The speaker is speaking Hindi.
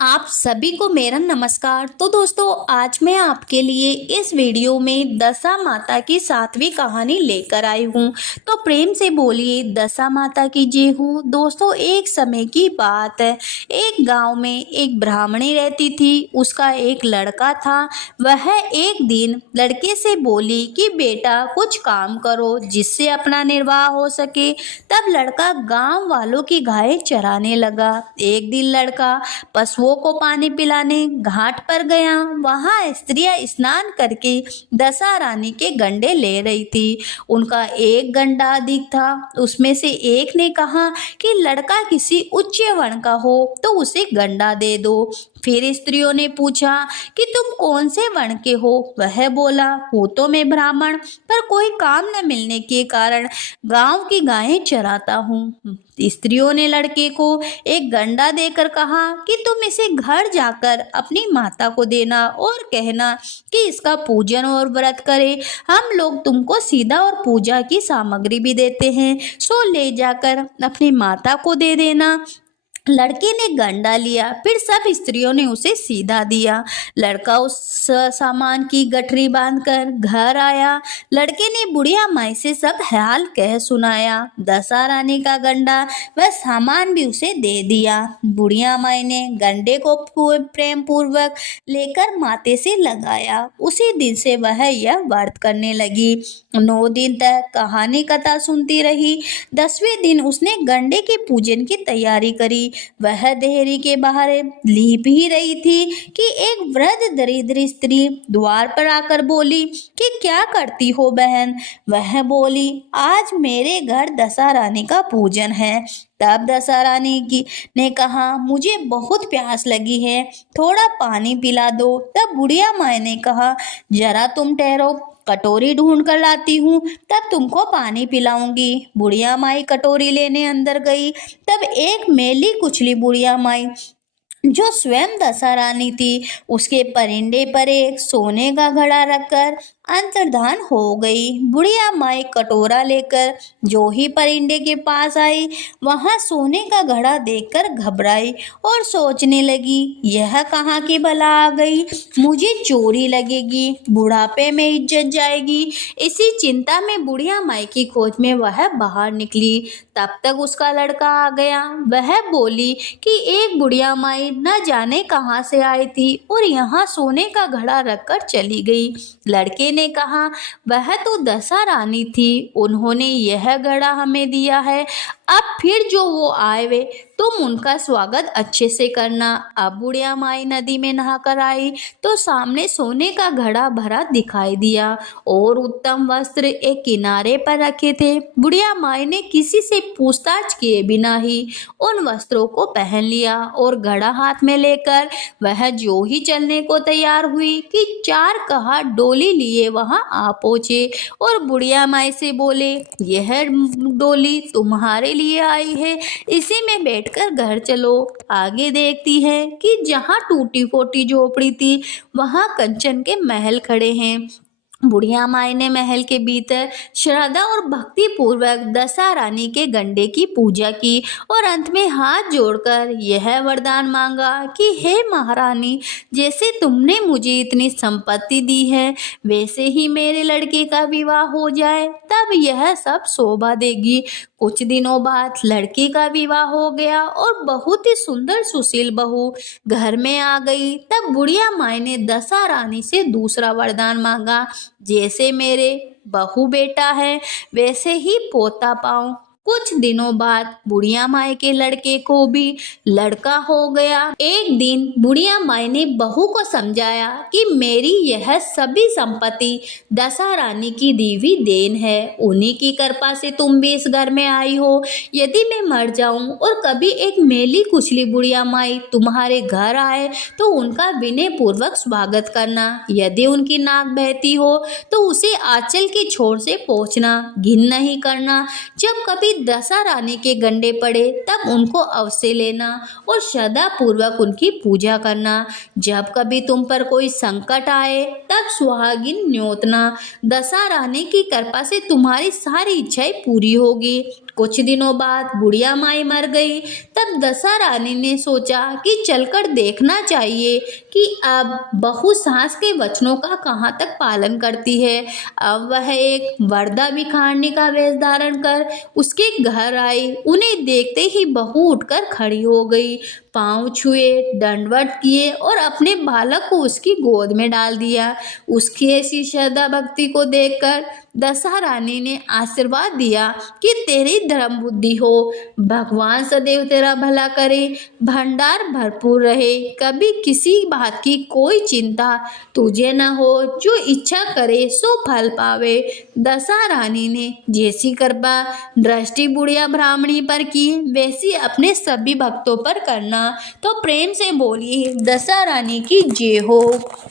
आप सभी को मेरा नमस्कार। तो दोस्तों, आज मैं आपके लिए इस वीडियो में दशा माता की 7वीं कहानी लेकर आई हूँ। तो प्रेम से बोलिए दशा माता की जय हो। दोस्तों, एक समय की बात है। एक गांव में एक ब्राह्मणी रहती थी। उसका एक लड़का था। वह एक दिन लड़के से बोली कि बेटा कुछ काम करो जिससे अपना निर्वाह हो सके। तब लड़का गांव वालों की गायें चराने लगा। एक दिन लड़का पशुओं को पानी पिलाने घाट पर गया। वहां स्त्रियां स्नान करके दशा रानी के गंडे ले रही थी। उनका एक गंडा अधिक था। उसमें से एक ने कहा कि लड़का किसी उच्च वर्ण का हो तो उसे गंडा दे दो। फिर स्त्रियों ने पूछा कि तुम कौन से वर्ण के हो। वह बोला, हूँ तो मैं ब्राह्मण, पर कोई काम न मिलने के कारण गांव की गायें चराता हूँ। स्त्रियों ने लड़के को एक गंडा देकर कहा कि तुम इसे घर जाकर अपनी माता को देना और कहना कि इसका पूजन और व्रत करे। हम लोग तुमको सीधा और पूजा की सामग्री भी देते हैं, सो ले जाकर अपनी माता को दे देना। लड़के ने गंडा लिया। फिर सब स्त्रियों ने उसे सीधा दिया। लड़का उस सामान की गठरी बांधकर घर आया। लड़के ने बुढ़िया माई से सब हाल कह सुनाया। दशा रानी का गंडा वह सामान भी उसे दे दिया। बुढ़िया माई ने गंडे को प्रेम पूर्वक लेकर माथे से लगाया। उसी दिन से वह यह व्रत करने लगी। 9 दिन तक कहानी कथा सुनती रही। 10वें दिन उसने गंडे के पूजन की तैयारी करी। वह देहरी के बाहर लीप ही रही थी कि एक वृद्ध दरिद्र स्त्री द्वार पर आकर बोली कि क्या करती हो बहन। वह बोली, आज मेरे घर दशा रानी का पूजन है। तब दशा रानी की ने कहा, मुझे बहुत प्यास लगी है, थोड़ा पानी पिला दो। तब बुढ़िया माई ने कहा, जरा तुम ठहरो, कटोरी ढूंढ कर लाती हूँ, तब तुमको पानी पिलाऊंगी। बुढ़िया माई कटोरी लेने अंदर गई। तब एक मेली कुचली बुढ़िया माई, जो स्वयं दशा रानी थी, उसके परिंदे पर एक सोने का घड़ा रखकर अंतर्धान हो गई। बुढ़िया माई कटोरा लेकर जो ही परिंदे के पास आई, वहां सोने का घड़ा देखकर घबराई और सोचने लगी, यह कहाँ की भला आ गई, मुझे चोरी लगेगी, बुढ़ापे में इज्जत जाएगी। इसी चिंता में बुढ़िया माई की खोज में वह बाहर निकली। तब तक उसका लड़का आ गया। वह बोली कि एक बुढ़िया माई न जाने कहाँ से आई थी और यहाँ सोने का घड़ा रखकर चली गई। लड़के ने कहा, वह तो दशा रानी थी, उन्होंने यह घड़ा हमें दिया है। अब फिर जो वो आए वे तुम उनका स्वागत अच्छे से करना। अब बुढ़िया माई नदी में नहाकर आई तो सामने सोने का घड़ा भरा दिखाई दिया और उत्तम वस्त्र एक किनारे पर रखे थे। बुढ़िया माई ने किसी से पूछताछ किए बिना ही उन वस्त्रों को पहन लिया और घड़ा हाथ में लेकर वह जो ही चलने को तैयार हुई कि 4 कहा डोली लिए वहां आ पहुंचे और बुढ़िया माई से बोले, यह डोली तुम्हारे लिए आई है, इसी में बैठकर घर चलो। आगे देखती है कि जहाँ टूटी फूटी झोपड़ी थी वहां कंचन के महल खड़े हैं। बुढ़िया माई ने महल के भीतर श्रद्धा और भक्ति पूर्वक दशा रानी के गंडे की पूजा की और अंत में हाथ जोड़कर यह वरदान मांगा कि हे महारानी, जैसे तुमने मुझे इतनी संपत्ति दी है वैसे ही मेरे लड़के का विवाह हो जाए, तब यह सब शोभा देगी। कुछ दिनों बाद लड़के का विवाह हो गया और बहुत ही सुंदर सुशील बहू घर में आ गई। तब बुढ़िया माई ने दशा रानी से दूसरा वरदान मांगा, जैसे मेरे बहू बेटा है वैसे ही पोता पाऊं। कुछ दिनों बाद बुढ़िया माई के लड़के को भी लड़का हो गया। एक दिन बुढ़िया माई ने बहू को समझाया कि मेरी यह सभी संपत्ति दशा रानी की दी हुई देन है, उन्हीं की कृपा से तुम भी इस घर में आई हो। यदि मैं मर जाऊं और कभी एक मेली कुचली बुढ़िया माई तुम्हारे घर आए तो उनका विनय पूर्वक स्वागत करना। यदि उनकी नाक बहती हो तो उसे आंचल की छोर से पोंछना, घिन नहीं करना। जब कभी दशा रानी के गंडे पड़े तब उनको अवश्य लेना और श्रद्धा पूर्वक उनकी पूजा करना। जब कभी तुम पर कोई संकट आए तब सुहागिन न्योतना। दशा रानी की कृपा से तुम्हारी सारी इच्छाएं पूरी होगी। कुछ दिनों बाद बुढ़िया माई मर गई। तब दशा रानी ने सोचा कि चलकर देखना चाहिए कि अब बहू सास के वचनों का कहाँ तक पालन करती है। अब वह एक वर्दा भिखारनी का वेश धारण कर उसके घर आई। उन्हें देखते ही बहू उठकर खड़ी हो गई, पांव छुए, दंडवत किए और अपने बालक को उसकी गोद में डाल दिया। उसकी ऐसी श्रद्धा भक्ति को देखकर दशा रानी ने आशीर्वाद दिया कि तेरी धर्म बुद्धि हो, भगवान सदैव तेरा भला करे, भंडार भरपूर रहे, कभी किसी बात की कोई चिंता तुझे न हो, जो इच्छा करे सो फल पावे। दशा रानी ने जैसी कृपा दृष्टि बुढ़िया ब्राह्मणी पर की वैसी अपने सभी भक्तों पर करना। तो प्रेम से बोलिए दशा रानी की जय हो।